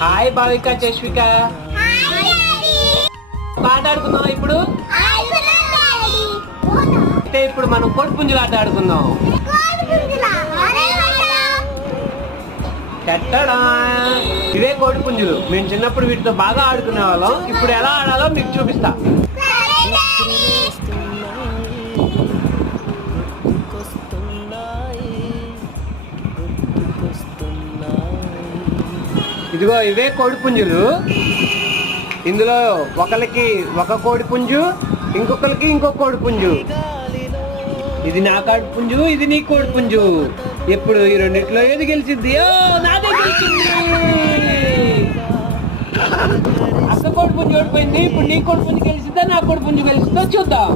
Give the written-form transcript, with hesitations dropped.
Hi Bhavika Jasvika ఆట ఆడుకుందాం ఇప్పుడు. అంటే ఇప్పుడు మనం కోడిపుంజులు ఆట ఆడుకుందాం. ఇవే కోడిపుంజులు. మేము చిన్నప్పుడు వీటితో బాగా ఆడుకునే వాళ్ళం. ఇప్పుడు ఎలా ఆడాలో మీకు చూపిస్తా. ఇదిగో ఇవే కోడిపుంజులు. ఇందులో ఒకరికి ఒక కోడిపుంజు, ఇంకొకరికి ఇంకొక కోడిపుంజు. ఇది నా కోడిపుంజు, ఇది నీ కోడిపుంజు. ఎప్పుడు ఈ రెండిట్లో ఏది గెలిచింది? నాదే గెలిచింది. అక్క కోడిపుంజు ఓడిపోయింది. ఇప్పుడు నీ కోడిపుంజు గెలిచిందా నా కోడిపుంజు గెలిచిందో చూద్దాం.